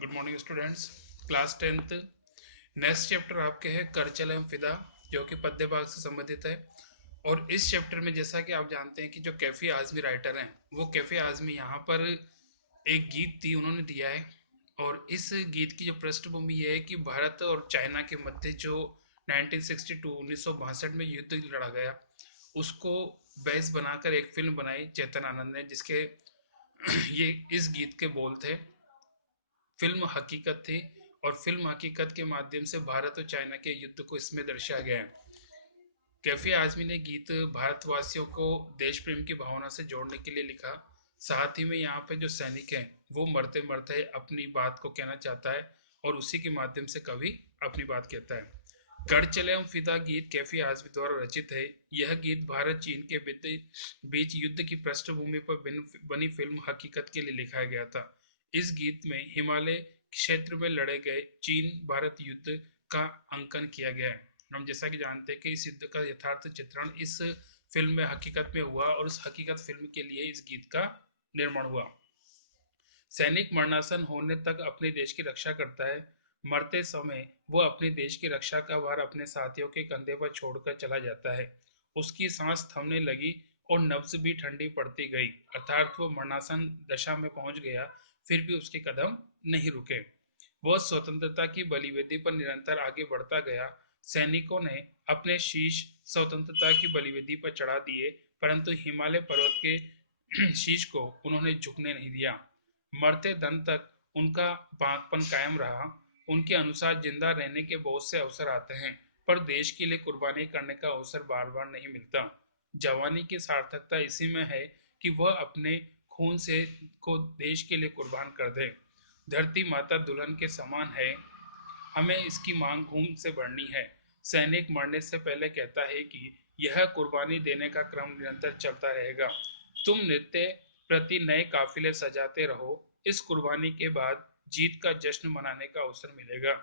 Good morning students. Class 10th next chapter आपके है कर चले हम फिदा, जो कि पद्य भाग से संबंधित है। और इस चैप्टर में जैसा कि आप जानते हैं कि जो कैफी आजमी राइटर हैं, वो कैफी आजमी यहाँ पर एक गीत थी उन्होंने दिया है। और इस गीत की जो पृष्ठभूमि ये है कि भारत और चाइना के मध्य जो 1962 में युद्ध लड़ा गया, उसको बेस बनाकर एक फिल्म बनाई चेतन आनंद ने, जिसके ये इस गीत के बोल थे। फिल्म हकीकत थी, और फिल्म हकीकत के माध्यम से भारत और चाइना के युद्ध को इसमें दर्शाया गया है। कैफी आजमी ने गीत भारतवासियों को देश प्रेम की भावना से जोड़ने के लिए लिखा। साथ ही में यहाँ पे जो सैनिक है वो मरते मरते अपनी बात को कहना चाहता है, और उसी के माध्यम से कवि अपनी बात कहता है। कर चले हम फिदा गीत कैफी आजमी द्वारा रचित है। यह गीत भारत चीन के बीच युद्ध की पृष्ठभूमि पर बनी फिल्म हकीकत के लिए लिखा गया था। इस गीत में हिमालय क्षेत्र में लड़े गए चीन भारत युद्ध का अंकन किया गया है। हम जैसा कि जानते हैं कि इस युद्ध का यथार्थ चित्रण इस फिल्म में हकीकत में हुआ, और उस हकीकत फिल्म के लिए इस गीत का निर्माण हुआ। सैनिक मरणासन होने तक अपने देश की रक्षा करता है। मरते समय वो अपने देश की रक्षा का भार अपने साथियों के कंधे पर छोड़कर चला जाता है। उसकी सांस थमने लगी और नब्ज भी ठंडी पड़ती गई, अर्थात वो मरणासन दशा में पहुंच गया, फिर भी उसके कदम नहीं रुके। वह स्वतंत्रता की बलिवेदी पर निरंतर आगे बढ़ता गया। सैनिकों ने अपने शीश स्वतंत्रता की बलिवेदी पर चढ़ा दिए, परंतु हिमालय पर्वत के शीश को उन्होंने झुकने नहीं दिया। मरते दम तक उनका बांकपन कायम रहा। उनके अनुसार जिंदा रहने के बहुत से अवसर आते हैं, पर देश के लिए कुर्बानी करने का अवसर बार बार नहीं मिलता। जवानी की सार्थकता इसी में है कि वह अपने खून से को देश के लिए कुर्बान कर दे। धरती माता दुल्हन के समान है, हमें इसकी मांग खून से बढ़नी है। सैनिक मरने से पहले कहता है कि यह कुर्बानी देने का क्रम निरंतर चलता रहेगा। तुम नृत्य प्रति नए काफिले सजाते रहो। इस कुर्बानी के बाद जीत का जश्न मनाने का अवसर मिलेगा।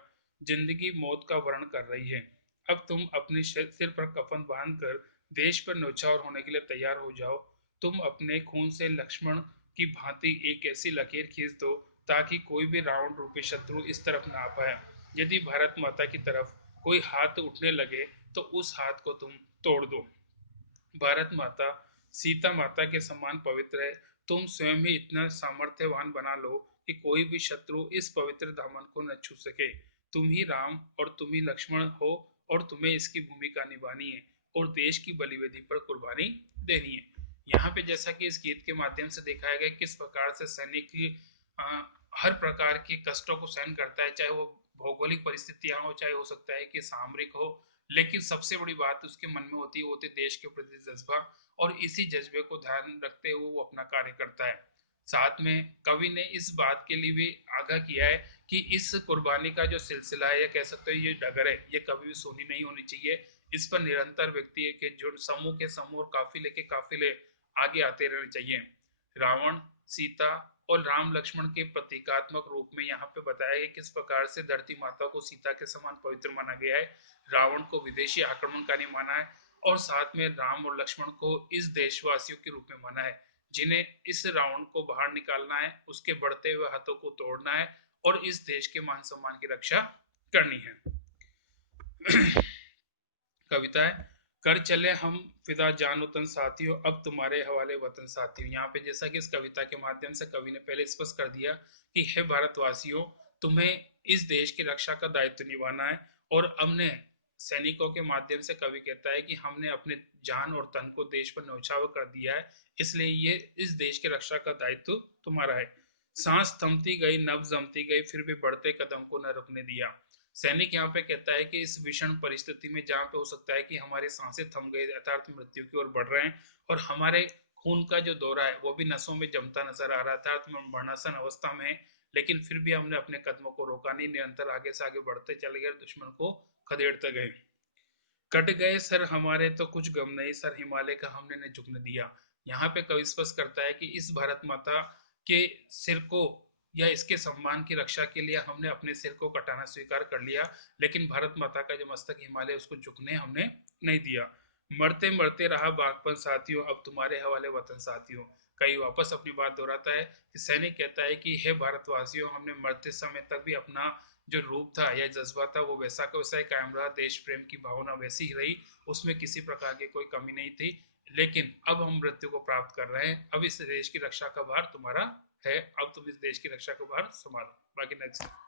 जिंदगी मौत का वर्ण कर रही है। अब तुम अपने सिर पर कफन बांधकर देश पर न्यौछावर होने के लिए तैयार हो जाओ। तुम अपने खून से लक्ष्मण की भांति एक ऐसी लकीर खींच दो ताकि कोई भी रावण रूपी शत्रु इस तरफ ना आ पाए। यदि भारत माता की तरफ कोई हाथ उठने लगे तो उस हाथ को तुम तोड़ दो। भारत माता सीता माता के समान पवित्र है। तुम स्वयं ही इतना सामर्थ्यवान बना लो कि कोई भी शत्रु इस पवित्र दामन को न छू सके। तुम ही राम और तुम ही लक्ष्मण हो, और तुम्हें इसकी भूमिका निभानी है और देश की बलिवेदी पर कुर्बानी देनी है। यहाँ पे जैसा कि इस गीत के माध्यम से दिखाया गया किस प्रकार से सैनिक हर प्रकार के कष्टों को सहन करता है, चाहे वो भौगोलिक परिस्थितियां हो, चाहे हो सकता है कि सामरिक हो, लेकिन सबसे बड़ी बात उसके मन में होती है वो होती देश के प्रति जज्बा, और इसी जज्बे को ध्यान रखते हुए वो अपना कार्य करता है। साथ में कवि ने इस बात के लिए भी आगाह किया है कि इस कुर्बानी का जो सिलसिला है, या कह सकते हो ये डगर है, ये कभी भी सोनी नहीं होनी चाहिए। इस पर निरंतर व्यक्ति के जो समूह के समूह और काफिले के काफिले आगे आते रहने चाहिए। रावण, सीता और राम लक्ष्मण के प्रतीकात्मक रूप में यहाँ पे बताया गया किस प्रकार से धरती माता को सीता के समान पवित्र माना गया है, रावण को विदेशी आक्रमणकारी माना है, और साथ में राम और लक्ष्मण को इस देशवासियों के रूप में माना है, जिन्हें इस रावण को बाहर निकालना है, उसके बढ़ते हुए हाथों को तोड़ना है, और इस देश के मान सम्मान की रक्षा करनी है। कविता है। कर चले हम फिदा जान वतन साथियों, अब तुम्हारे हवाले वतन साथियों। यहाँ पे जैसा कि इस कविता के माध्यम से कवि ने पहले स्पष्ट कर दिया कि हे भारतवासियों, तुम्हें इस देश की रक्षा का दायित्व निभाना है। और हमने सैनिकों के माध्यम से कवि कहता है कि हमने अपने जान और तन को देश पर न्यौछावर कर दिया है, इसलिए ये इस देश की रक्षा का दायित्व तुम्हारा है। सांस थमती गई, नब्ज जमती गई, फिर भी बढ़ते कदम को न रुकने दिया। सैनिक यहाँ पे कहता है कि इस भीषण परिस्थिति में जहाँ पे हो सकता है कि हमारी सांसें थम गई, अर्थात मृत्यु की ओर बढ़ रहे हैं, और हमारे खून का जो दौरा है वो भी नसों में जमता नजर आ रहा था, अर्थात मरणासन अवस्था में है, लेकिन फिर भी हमने अपने कदमों को रोका नहीं, निरंतर आगे से आगे बढ़ते चले गए, दुश्मन को खदेड़ते गए। कट गए सर हमारे तो कुछ गम नहीं, सर हिमालय का हमने न झुकने दिया। यहाँ पे कवि स्पष्ट करता है कि इस भारत माता के सिर को या इसके सम्मान की रक्षा के लिए हमने अपने सिर को कटाना स्वीकार कर लिया, लेकिन भारत माता का जो मस्तक हिमालय उसको झुकने हमने नहीं दिया। मरते मरते रहा बागपन साथियों, अब तुम्हारे हवाले वतन साथियों। कई वापस अपनी बात दोहराता है कि सैनिक कहता है कि हे भारतवासियों, हमने मरते समय तक भी अपना जो रूप था या जज्बा था वो वैसा का वैसा ही कायम रहा, देश प्रेम की भावना वैसी ही रही, उसमें किसी प्रकार की कोई कमी नहीं थी। लेकिन अब हम मृत्यु को प्राप्त कर रहे हैं, अब इस देश की रक्षा का भार तुम्हारा है, अब तुम इस देश की रक्षा का भार संभालो। बाकी नेक्स्ट।